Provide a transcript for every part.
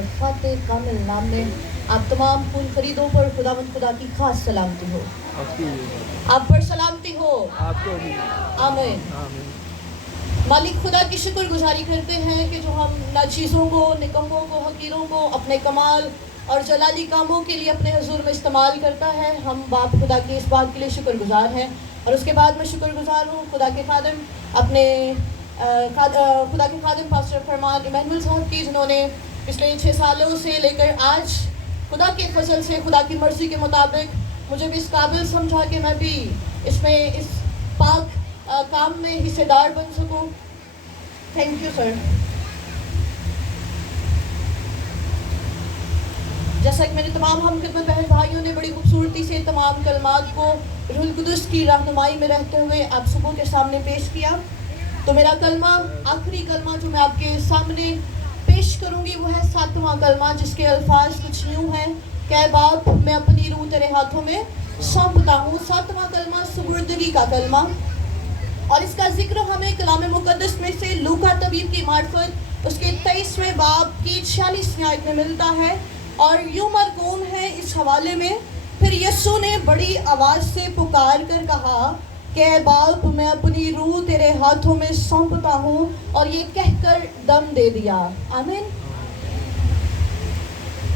और फातिह कामिल नाम में आप तमाम कुल खरीदों पर खुदावंद खुदा की खास सलामती हो। आप पर सलामती हो। आपको भी। आमीन। आमीन। मालिक खुदा की शुक्रगुजारी करते हैं कि जो हम नाचीज़ों को, निकम्मों को, हकीरों को अपने कमाल और जलाली कामों के लिए अपने हुजूर में इस्तेमाल करता है। हम बाप खुदा की इस बात के लिए शुक्रगुजार हैं। और उसके बाद मैं शुक्रगुजार हूँ खुदा के खादिम अपने खुदा के खादिम पास्टर फरमान इमैनुअल साहब की, जिन्होंने पिछले 6 सालों से लेकर आज खुदा के फजल से, खुदा की मर्ज़ी के मुताबिक मुझे भी इस काबिल समझा कि मैं भी इसमें इस पाक काम में हिस्सेदार बन सकूं। Thank you sir. जैसा कि मेरे तमाम हम खिदमत बहन भाइयों ने बड़ी खूबसूरती से तमाम कलमात को रूहुल कुदस की रहनुमाई में रहते हुए आप सबों के सामने पेश किया, तो मेरा कलमा, आखिरी कलमा जो मैं आपके सामने पेश करूंगी वो है 7वां कलमा, जिसके अल्फाज कुछ यूँ हैं कि बाप मैं अपनी रूह तेरे हाथों में सौंपता हूँ। 7वां कलमा सुबुर्दगी का कलमा, और इसका जिक्र हमें कलाम मुकद्दस में से लूका तबीब की मार्फत उसके 23वें बाब की 46वीं आयत में मिलता है। और यूँ मरकूम है इस हवाले में, फिर यीशु ने बड़ी आवाज़ से पुकार कर कहा कि बाप मैं अपनी रूह तेरे हाथों में सौंपता हूँ, और ये कहकर दम दे दिया। आमीन।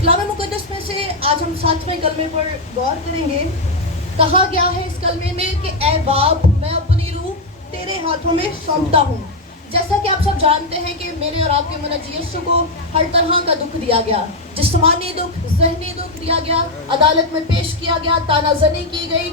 कलाम मुकद्दस में से आज हम 7वें कलमे पर गौर करेंगे। कहा गया है इस कलमे में कि ए बाप मैं अपनी रूह तेरे हाथों में सौंपता हूँ। जैसा कि आप सब जानते हैं कि मेरे और आपके मुनज्जी यीशु को हर तरह का दुख दिया गया, जिस्मानी दुख, ज़हनी दुख दिया गया, अदालत में पेश किया गया, तानाज़नी की गई,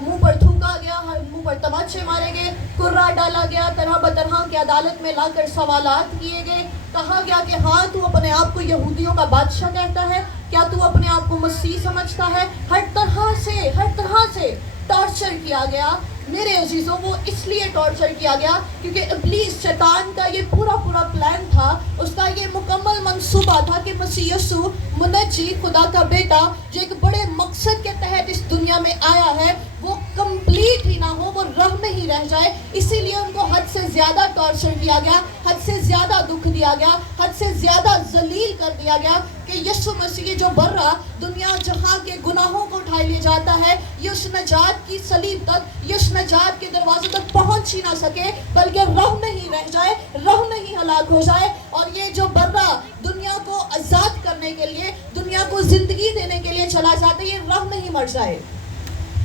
मुंह पर थूका गया, मुंह पर तमाचे मारे गए, कुर्रा डाला गया, तरह बतरह की अदालत में लाकर सवालात किए गए। कहा गया कि हाँ तू अपने आप को यहूदियों का बादशाह कहता है, क्या तू अपने आप को मसीह समझता है। हर तरह से टॉर्चर किया गया। मेरे अजीज़ों, वो इसलिए टॉर्चर किया गया क्योंकि इब्लीस शैतान का ये पूरा प्लान था, उसका ये मुकम्मल मंसूबा था कि मसीह यीशु मुनज्जी खुदा का बेटा जो एक बड़े मकसद के तहत इस दुनिया में आया है वो कंप्लीट ही ना हो, वो राह में ही रह जाए। इसीलिए उनको हद से ज़्यादा टॉर्चर किया गया, हद से ज़्यादा दुख दिया गया, हद से ज़्यादा जलील कर दिया गया कि यीशु मसीह जो बर्रा दुनिया जहां के गुनाहों को उठाए ले जाता है, ये उस नजात की सलीब तक, ये उस नजात के दरवाजे तक पहुंच ही ना सके, बल्कि राह में ही रह जाए, राह में ही हलाक हो जाए। और ये जो बर्रा दुनिया को आज़ाद करने के लिए, दुनिया को जिंदगी देने के लिए चला जाता है, ये राह में ही मर जाए।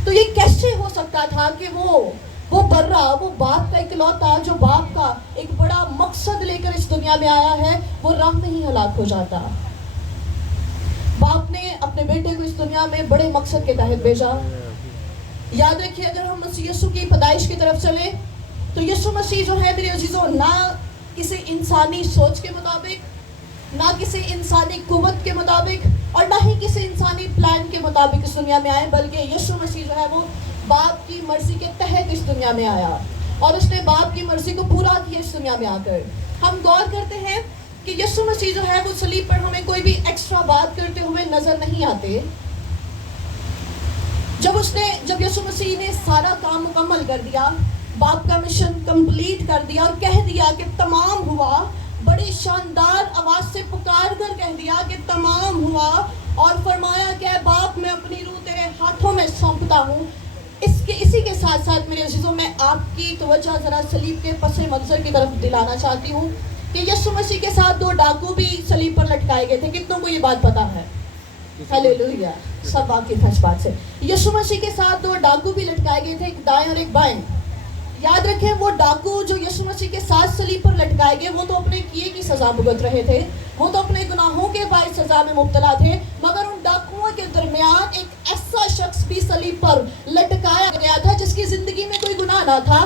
तो ये कैसे हो सकता था कि वो बर्रा, वो बाप का इकलौता, जो बाप का एक बड़ा मकसद लेकर इस दुनिया में आया है, वो राह में ही हलाक हो जाता। बाप ने अपने बेटे को इस दुनिया में बड़े मकसद के तहत भेजा। याद रखिए, अगर हम मसीह यीशु की पैदाइश की तरफ चले तो यीशु मसीह जो है मेरे अजीजों, ना किसी इंसानी सोच के मुताबिक, ना किसी इंसानी कुव्वत के मुताबिक, और ना ही किसी इंसानी प्लान के मुताबिक इस दुनिया में आए, बल्कि यीशु मसीह जो है वो बाप की मर्जी के तहत इस दुनिया में आया, और उसने बाप की मर्जी को पूरा किया इस दुनिया में आकर। हम गौर करते हैं कि यीशु मसीह जो है वो सलीब पर हमें कोई भी एक्स्ट्रा बात करते हुए नजर नहीं आते। जब यीशु मसीह ने सारा काम मुकम्मल कर दिया, बाप का मिशन कंप्लीट कर दिया और कह दिया कि तमाम हुआ, बड़ी शानदार आवाज से पुकार कर कह दिया कि तमाम हुआ, और फरमाया कि बाप मैं अपनी रूह तेरे हाथों में सौंपता हूँ। इसी के साथ साथ मेरे अजीजों, मैं आपकी तवज्जो जरा सलीब के पसे मंजर की तरफ दिलाना चाहती हूँ कि यीशु मसीह के साथ 2 डाकू भी सलीब पर लटकाए गए थे। कितनों को ये बात पता है? हालेलुया, सब आपकी फर्स्ट बात से। यीशु मसीह के साथ 2 डाकू भी लटकाए गए थे, एक दाएं और एक बाएं। याद रखें, वो डाकू जो यीशु मसीह के साथ सलीब पर लटकाए गए, वो तो अपने किए की सजा भुगत रहे थे, वो तो अपने गुनाहों के बायस सजा में मुब्तला थे, मगर उन डाकुओं के दरमियान एक ऐसा शख्स भी सलीब पर लटकाया गया था जिसकी जिंदगी में कोई गुनाह ना था,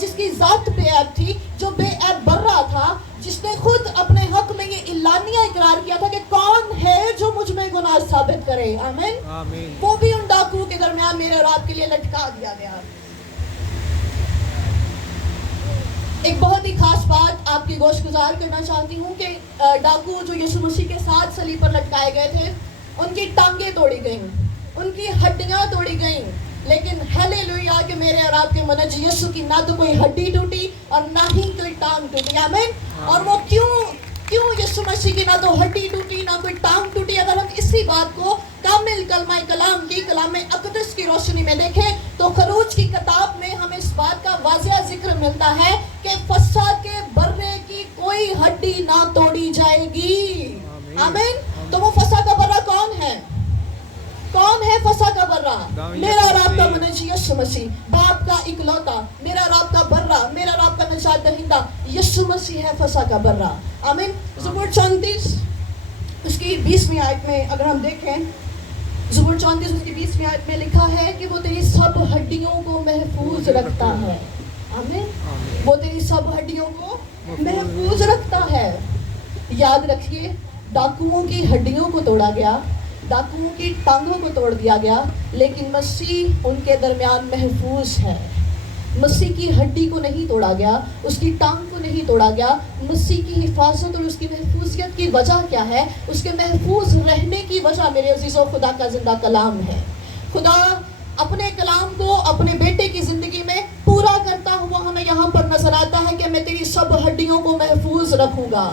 जिसकी जात बेऐब थी, जो बेऐब बर्रा था, जिसने खुद अपने हक में ये इलानिया इकरार किया था कि कौन है जो मुझ में गुनाह साबित करे। आमीन, आमीन। वो भी उन डाकुओं के दरमियान मेरे और आपके लिए लटका दिया गया। एक बहुत ही खास बात आपकी गोशगुजार करना चाहती हूँ कि डाकू जो यीशु मसीह के साथ सलीब पर लटकाए गए थे, उनकी टांगें तोड़ी गईं, उनकी हड्डियाँ तोड़ी गईं, लेकिन हालेलुया कि मेरे और आपके मुनज्जी यीशु की ना तो कोई हड्डी टूटी और ना ही कोई टांग टूटी। आमीन। और वो क्यों यीशु मसीह की ना तो हड्डी टूटी ना कोई टांग टूटी? अगर हम इसी बात को कामिल कलमा कलाम की कलाम अक़दस की रोशनी में देखें तो खरूज की किताब में हमें इस बात का वाज़िया जिक्र मिलता है कि फसा के बर्रे की कोई हड्डी ना तोड़ी जाएगी। आमीन। तो वो फसा का बर्रा कौन है? कौन है फसा का बर्रा? मेरा रब का मुनजी यीशु मसीह, बाप का इकलौता, मेरा रब का बर्रा, मेरा रब का निजात दहिंदा यीशु मसीह है फसा का बर्रा। आमीन। ज़बूर 34 उसकी 20वीं आयत में अगर हम देखें, ज़बूर 34 उसकी 20वीं आयत में लिखा है कि वो तेरी सब हड्डियों को महफूज रखता है। आमीन। वो तेरी सब हड्डियों को महफूज रखता है। याद रखिए, डाकुओं की हड्डियों को तोड़ा गया, डाकुओं की टांगों को तोड़ दिया गया, लेकिन मसीह उनके दरमियान महफूज है। मसीह की हड्डी को नहीं तोड़ा गया, उसकी टांग को नहीं तोड़ा गया। मसीह की हिफाजत और उसकी महफूजियत की वजह क्या है? उसके महफूज रहने की वजह मेरे अजीज़ों खुदा का जिंदा कलाम है। खुदा अपने कलाम को अपने बेटे की ज़िंदगी में पूरा करता हुआ हमें यहाँ पर नजर आता है कि मैं तेरी सब हड्डियों को महफूज रखूँगा,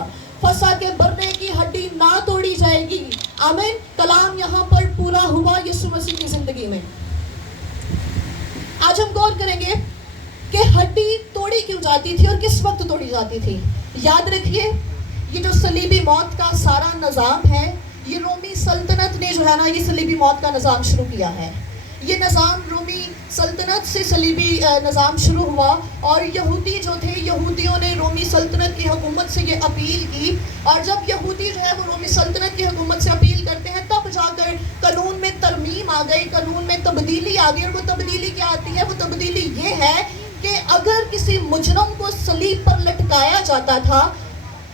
फसा के बर्रे की हड्डी ना तोड़ी जाएगी। आमीन। कलाम यहाँ पर पूरा हुआ यीशु मसीह की ज़िंदगी में। आज हम गौर करेंगे कि हड्डी तोड़ी क्यों जाती थी और किस वक्त तोड़ी जाती थी। याद रखिए, ये जो सलीबी मौत का सारा निज़ाम है, ये रोमी सल्तनत ने जो है ना, ये सलीबी मौत का निज़ाम शुरू किया है। ये निज़ाम रोमी सल्तनत से सलीबी निज़ाम शुरू हुआ और यहूदी जो थे, यहूदियों ने रोमी सल्तनत की हुकूमत से ये अपील की, और जब यहूदी जो है वो रोमी सल्तनत की हुकूमत से अपील करते हैं तब जाकर कानून में तरमीम आ गई, कानून में तब्दीली आ गई। और वो तब्दीली क्या आती है? वो तब्दीली ये है कि अगर किसी मुजरम को सलीब पर लटकाया जाता था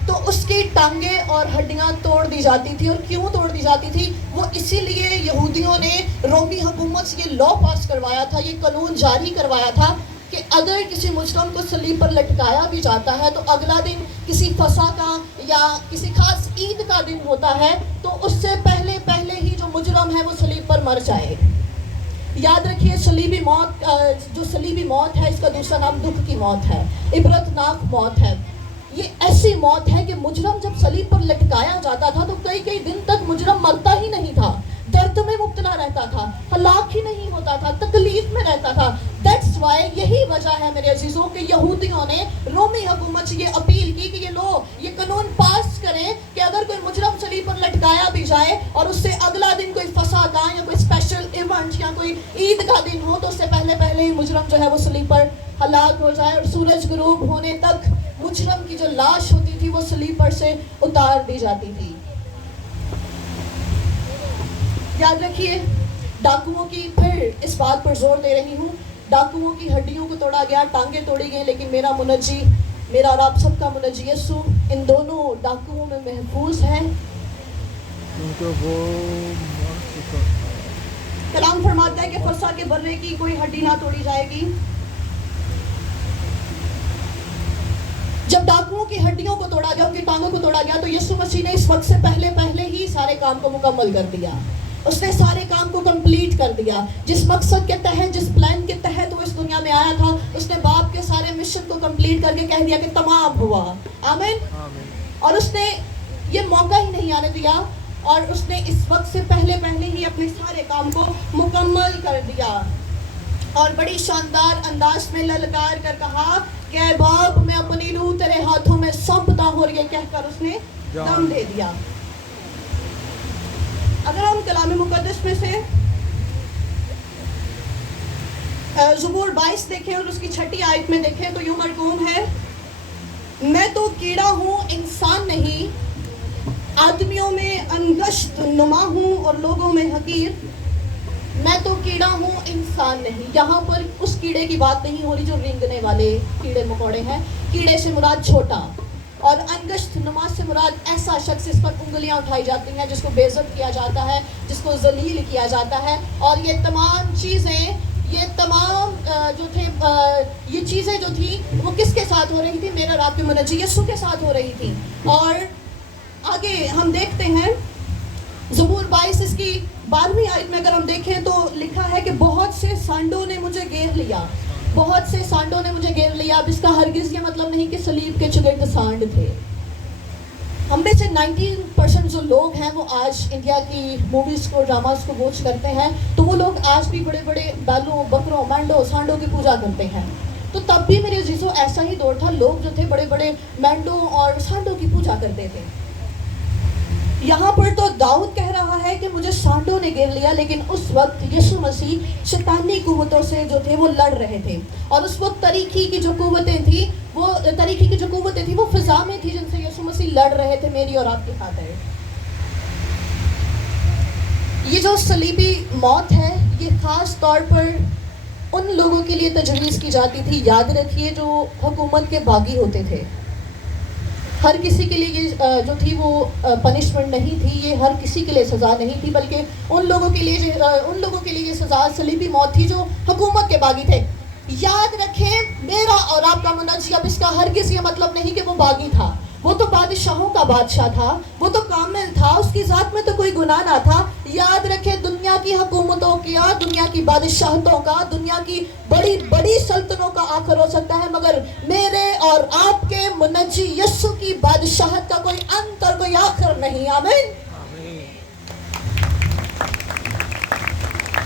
तो उसकी टांगे और हड्डियां तोड़ दी जाती थी। और क्यों तोड़ दी जाती थी? वो इसीलिए यहूदियों ने रोमी हुकूमत से ये लॉ पास करवाया था, ये कानून जारी करवाया था कि अगर किसी मुजरम को सलीब पर लटकाया भी जाता है तो अगला दिन किसी फसा का या किसी खास ईद का दिन होता है तो उससे पहले पहले ही जो मुजरम है वो सलीब पर मर जाए। याद रखिए, सलीबी मौत, जो सलीबी मौत है, इसका दूसरा नाम दुख की मौत है, इबरतनाक मौत है। ये ऐसी मौत है कि मुजरम जब सलीब पर लटकाया जाता था तो कई कई दिन तक मुजरम मरता ही नहीं था, दर्द में मुब्तला रहता था, हलाक ही नहीं होता था, तकलीफ में रहता था। दैट्स वाई, यही वजह है मेरे अजीजों के यहूदियों ने रोमी हुकूमत से ये अपील की कि ये लोग ये कानून पास करें कि अगर कोई मुजरम सलीब पर लटकाया भी जाए और उससे अगला दिन कोई फसा का या कोई स्पेशल इवेंट या कोई ईद का दिन हो तो उससे पहले पहले ही मुजरम जो है वो सलीब पर हलाक हो जाए और सूरज गुरूब होने तक मुजरम की जो लाश होती थी वो सलीब पर से उतार दी जाती थी। याद रखिए, डाकुओं की, फिर इस बात पर जोर दे रही हूँ, डाकुओं की हड्डियों को तोड़ा गया, टांगे तोड़ी गई, लेकिन मेरा मुनज्जी, मेरा रब सबका मुनज्जी यीशु इन दोनों डाकुओं में महफूज है। कलाम फरमाता है कि फसा के बर्रे की कोई हड्डी ना तोड़ी जाएगी। जब डाकुओं की हड्डियों को तोड़ा गया, उनकी टांगों को तोड़ा गया, तो यीशु मसीह ने इस वक्त से पहले पहले ही सारे काम को मुकम्मल कर दिया। उसने सारे काम को कंप्लीट कर दिया। जिस मकसद के तहत, जिस प्लान के तहत वो इस दुनिया में आया था, उसने बाप के सारे मिशन को कंप्लीट करके कह दिया कि तमाम हुआ। आमीन। और उसने ये मौका ही नहीं आने दिया और उसने इस वक्त से पहले पहले ही अपने सारे काम को मुकम्मल कर दिया और बड़ी शानदार अंदाज में ललकार कर कहा कि ऐ बाप, मैं अपनी रूह तेरे हाथों में सौंपता हूं, और ये कहकर उसने दम दे दिया। अगर हम कलाम मुकद्दस में से ज़बूर 22 देखें और उसकी 6ठी आयत में देखें तो यूं मरकूम है, मैं तो कीड़ा हूँ इंसान नहीं, आदमियों में अनगश्त नुमा हूँ और लोगों में हकीर। मैं तो कीड़ा हूँ इंसान नहीं। यहाँ पर उस कीड़े की बात नहीं हो रही जो रेंगने वाले कीड़े मकोड़े हैं। कीड़े से मुराद छोटा, और अनगश्त नुमा से मुराद ऐसा शख्स जिस पर उंगलियां उठाई जाती हैं, जिसको बेइज्जत किया जाता है, जिसको जलील किया जाता है। और ये तमाम चीज़ें, ये तमाम जो थे, ये चीज़ें जो थी वो किसके साथ हो रही थी? मेरा रब के मुनज्जी यीशु के साथ हो रही थी। और आगे हम देखते हैं ज़बूर 22 इसकी 12वीं आयत में अगर हम देखें तो लिखा है कि बहुत से सांडों ने मुझे घेर लिया, बहुत से सांडों ने मुझे घेर लिया। अब इसका हरगिज़ ये मतलब नहीं कि सलीब के चुगिर्द सांड थे। हम में से 19% जो लोग हैं वो आज इंडिया की मूवीज़ को ड्रामास को वॉच करते हैं, तो वो लोग आज भी बड़े बड़े बैलों बकरों मैंडो सांडों की पूजा करते हैं। तो तब भी मेरे अजीज़ों ऐसा ही दौर था, लोग जो थे बड़े बड़े मैंडो और सांडों की पूजा करते थे। यहाँ पर तो दाऊद कह रहा है कि मुझे सांडों ने घेर लिया, लेकिन उस वक्त यीशु मसीह शैतानी कुव्वतों से जो थे वो लड़ रहे थे। और उस वक्त तरीकी की जो कुव्वतें थी वो फिजा में थी, जिनसे यीशु मसीह लड़ रहे थे मेरी और आपकी खातिर। ये जो सलीबी मौत है, ये खास तौर पर उन लोगों के लिए तजवीज़ की जाती थी, याद रखिए, जो हुकूमत के बागी होते थे। हर किसी के लिए ये जो थी वो पनिशमेंट नहीं थी, ये हर किसी के लिए सज़ा नहीं थी, बल्कि उन लोगों के लिए ये सज़ा सलीबी मौत थी जो हुकूमत के बागी थे। याद रखें, मेरा और आपका मुनज्जी, अब इसका हर किसी ये मतलब नहीं कि वो बागी था, वो तो बादशाहों का बादशाह था, वो तो कामिल था, उसकी ज़ात में तो कोई गुनाह ना था। याद रखें, दुनिया की हुकूमतों का, दुनिया की बादशाहतों का, दुनिया की बड़ी बड़ी सल्तनों का आखिर हो सकता है, मगर मेरे और आपके मुनज्जी यीशु की बादशाहत का कोई अंत और कोई आखिर नहीं। आमीन।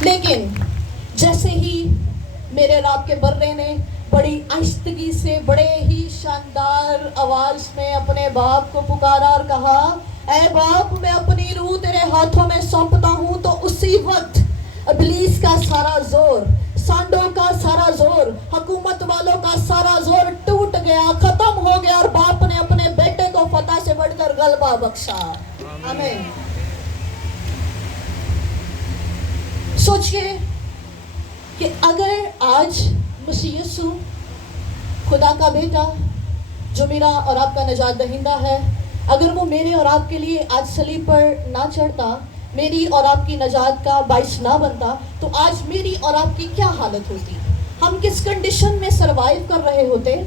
लेकिन जैसे ही मेरे और आपके बर्रे ने बड़ी आहिस्तगी से, बड़े ही शानदार आवाज में अपने बाप को पुकारा और कहा, ऐ बाप, मैं अपनी रूह तेरे हाथों में सौंपता हूँ, तो उसी वक्त इब्लीस का सारा जोर, सांडों का सारा जोर, हुकूमत वालों का सारा जोर टूट गया, खत्म हो गया, और बाप ने अपने बेटे को फतह से बढ़कर गलबा बख्शा। आमीन। सोचिए कि अगर आज मसीह यीशु, खुदा का बेटा, जो मेरा और आपका निजात दहिंदा है, अगर वो मेरे और आपके लिए आज सलीब पर ना चढ़ता, मेरी और आपकी नजात का बाइस ना बनता, तो आज मेरी और आपकी क्या हालत होती, हम किस कंडीशन में सरवाइव कर रहे होते।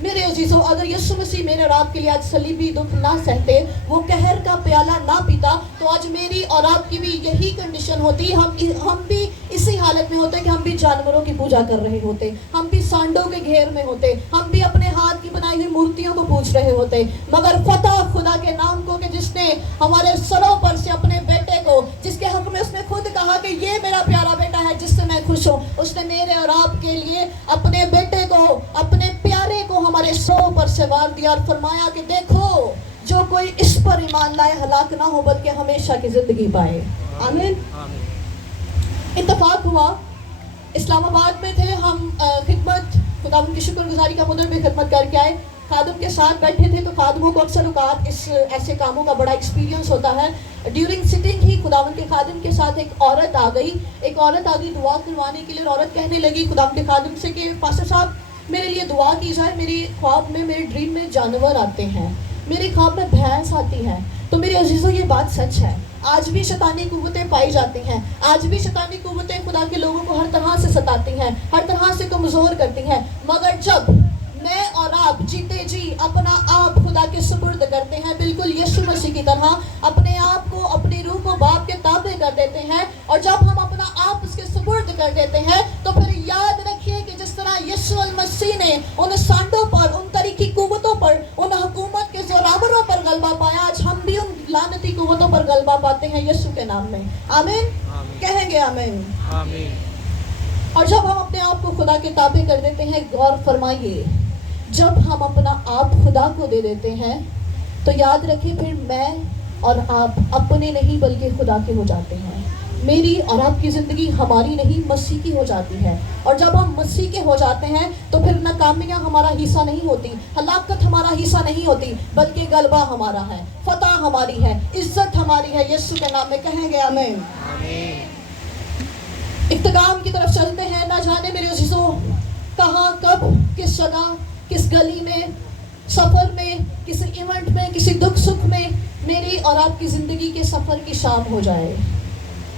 मेरे अजीज़ों, अगर यीशु मसीह मेरे और आपके लिए आज सलीबी दुख ना सहते, वो कहर का प्याला ना पीता, तो आज मेरी और आपकी भी यही कंडीशन होती। हम भी इसी हालत में होते कि हम भी जानवरों की पूजा कर रहे होते, हम भी सांडों के घेर में होते, हम भी अपने हाथ की बनाई हुई मूर्तियों को पूज रहे होते। मगर फतह खुदा के नाम को, कि जिसने हमारे सरों पर से अपने बेटे को, जिसके हक में उसने खुद कहा कि ये मेरा प्यारा बेटा है जिससे मैं खुश हूँ, उसने मेरे और आपके लिए अपने बेटे को, अपने प्यारे को हमारे सरों पर से वार दिया और फरमाया कि देखो, जो कोई इस पर ईमान लाए हलाक ना हो, बल्कि हमेशा की जिंदगी पाए। आमीन। इत्तफाक हुआ, इस्लामाबाद में थे हम, खिदमत, खुदावंद की शुक्रगुजारी का मुद्दे में खिदमत करके आए, खादम के साथ बैठे थे। तो खादमों को अक्सर औकात इस ऐसे कामों का बड़ा एक्सपीरियंस होता है। ड्यूरिंग सिटिंग ही खुदावंद के खादिम के साथ एक औरत आ गई दुआ करवाने के लिए। और औरत कहने लगी खुदावंद के खादिम से कि पास्टर साहब, मेरे लिए दुआ की जाए, मेरी ख्वाब में, मेरे ड्रीम में जानवर आते हैं, मेरे ख्वाब में भैंस आती है। तो मेरे अजीज़ों, ये बात सच है, आज भी शैतानी कुव्वतें पाई जाती हैं, आज भी शैतानी कुव्वतें खुदा के लोगों को हर तरह से सताती हैं, हर तरह से कमज़ोर करती हैं। मगर जब मैं और आप जीते जी अपना आप खुदा के सुपुर्द करते हैं, बिल्कुल यीशु मसीह की तरह अपने आप को, अपनी रूह को बाप के ताबे कर देते हैं, और जब हम अपना आप उसके सुपुर्द कर देते हैं, तो फिर याद रखिए कि जिस तरह यीशु मसीह ने उन सांडों पर, उन तरीकी कुव्वतों पर, उन हुकूमत के जोरावरों पर गलबा पाया, आज हम भी उन लानती कुव्वतों पर गलबा पाते हैं यीशु के नाम में। आमीन। कहेंगे आमीन। और जब हम अपने आप को खुदा के ताबे कर देते हैं, गौर फरमाइए, जब हम अपना आप खुदा को दे देते हैं, तो याद रखिए, फिर मैं और आप अपने नहीं बल्कि खुदा के हो जाते हैं। मेरी और आपकी ज़िंदगी हमारी नहीं, मसीह की हो जाती है। और जब हम मसीह के हो जाते हैं, तो फिर नाकामियाँ हमारा हिस्सा नहीं होती, हलाकत हमारा हिस्सा नहीं होती, बल्कि गलबा हमारा है, फतह हमारी है, इज्जत हमारी है। यीशु के नाम में कहेंगे आमीन। इख्तिताम की तरफ चलते हैं। ना जाने मेरे अजीज़ों, कहाँ, कब, किस जगह, किस गली में, सफ़र में, किसी इवेंट में, किसी दुख सुख में मेरी और आपकी ज़िंदगी के सफ़र की शाम हो जाए।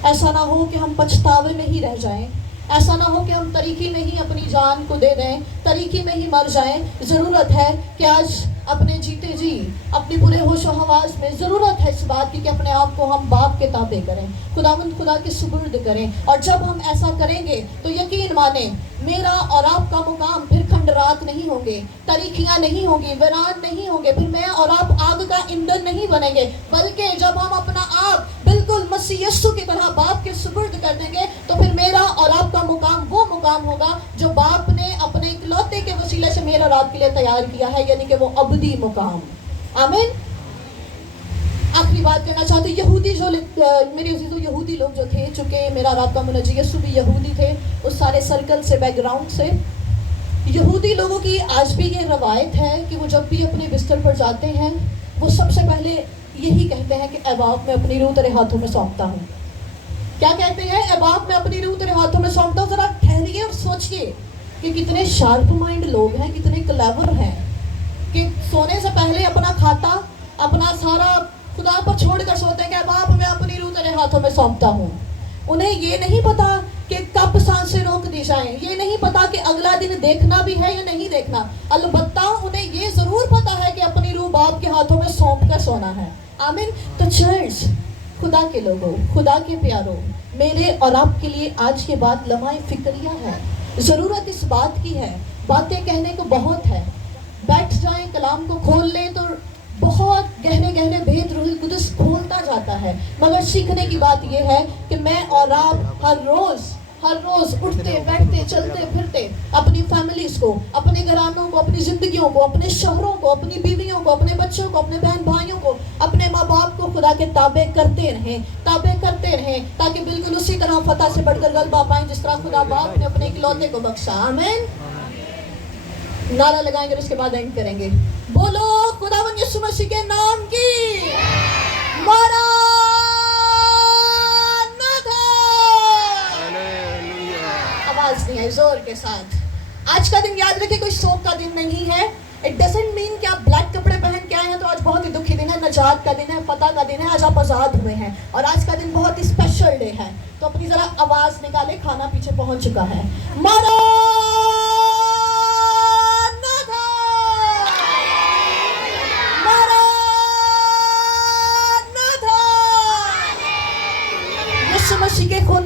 ऐसा ना हो कि हम पछतावे में ही रह जाएं, ऐसा ना हो कि हम तरीकी में ही अपनी जान को दे दें, तरीकी में ही मर जाएं। ज़रूरत है कि आज अपने जीते जी, अपनी पूरे होशो हवास में ज़रूरत है इस बात की कि अपने आप को हम बाप के ताबे करें, खुदावंद खुदा के सुपुर्द करें। और जब हम ऐसा करेंगे तो यकीन माने मेरा और आपका मुकाम फिर खंडरात नहीं होंगे, तारीखियाँ नहीं होंगी, वीरान नहीं होंगे, फिर मैं और आप आग का ईंधन नहीं बनेंगे, बल्कि जब हम अपना आप बिल्कुल मसीह यीशु की तरह बाप के सुपुर्द कर देंगे तो फिर मेरा और आपका मुकाम वो मुकाम होगा जो बाप ने अपने इकलौते के वसीले से मेरे और आपके लिए तैयार किया है, यानी कि वो अबदी मुकाम। आमीन। आखिरी बात करना चाहते हैं, यहूदी जो मेरे अजीजों, यहूदी लोग जो थे, चूँकि मेरा और आपका मुनजी यीशु भी यहूदी थे, उस सारे सर्कल से, बैकग्राउंड से, यहूदी लोगों की आज भी ये रवायत है कि वो जब भी अपने बिस्तर पर जाते हैं वो सबसे पहले यही कहते हैं कि ऐ बाप मैं अपनी रूह तेरे हाथों में सौंपता हूँ। क्या कहते हैं? ऐ बाप मैं अपनी रूह तेरे हाथों में सौंपता हूँ। ज़रा ठहरिए और सोचिए कि कितने शार्प माइंड लोग हैं, कितने क्लेवर हैं कि सोने से पहले अपना खाता, अपना सारा खुदा पर छोड़ कर सोते हैं कि ऐ बाप मैं अपनी रूह तेरे हाथों में सौंपता हूँ। उन्हें ये नहीं पता कि कब सांसें रोक दी जाएं, ये नहीं पता कि अगला दिन देखना भी है या नहीं देखना, अलबत्ता उन्हें ये ज़रूर पता है कि अपनी रूह बाप के हाथों में सौंप कर सोना है। आमीन। तो चर्च, खुदा के लोगों, खुदा के प्यारों, मेरे और आपके लिए आज के बाद लम्हा फिक्रिया है। ज़रूरत इस बात की है, बातें कहने को बहुत है, बैठ जाएं, कलाम को खोल लें तो बहुत गहरे गहरे भेद रूह कुदस खोलता जाता है, मगर सीखने की बात यह है कि मैं और आप हर रोज़ उठते बैठते चलते फिरते अपनी फैमिलीज़ को, अपने घरानों को, अपनी ज़िंदगियों को, अपने शहरों को, अपनी बीवियों को, अपने बच्चों को, अपने बहन भाइयों को, अपने माँ बाप को खुदा के ताबे करते रहें, ताकि बिल्कुल उसी तरह फतह से बढ़कर गलबा पाएं जिस तरह खुदा बाप ने अपने इकलौते को बख्शा। आमीन। नारा लगाएंगे और उसके बाद एंड करेंगे। बोलो खुदावंद यीशु मसीह के नाम की मारा। आवाज नहीं है, जोर के साथ। आज का दिन याद रखिए कोई शोक का दिन नहीं है। इट डजंट मीन कि आप ब्लैक कपड़े पहन के आए हैं तो आज बहुत ही दुखी दिन है, नजात का दिन है, फतह का दिन है, आज आप आजाद हुए हैं और आज का दिन बहुत ही स्पेशल डे है। तो अपनी जरा आवाज निकाले, खाना पीछे पहुंच चुका है। मारा मसीह के खून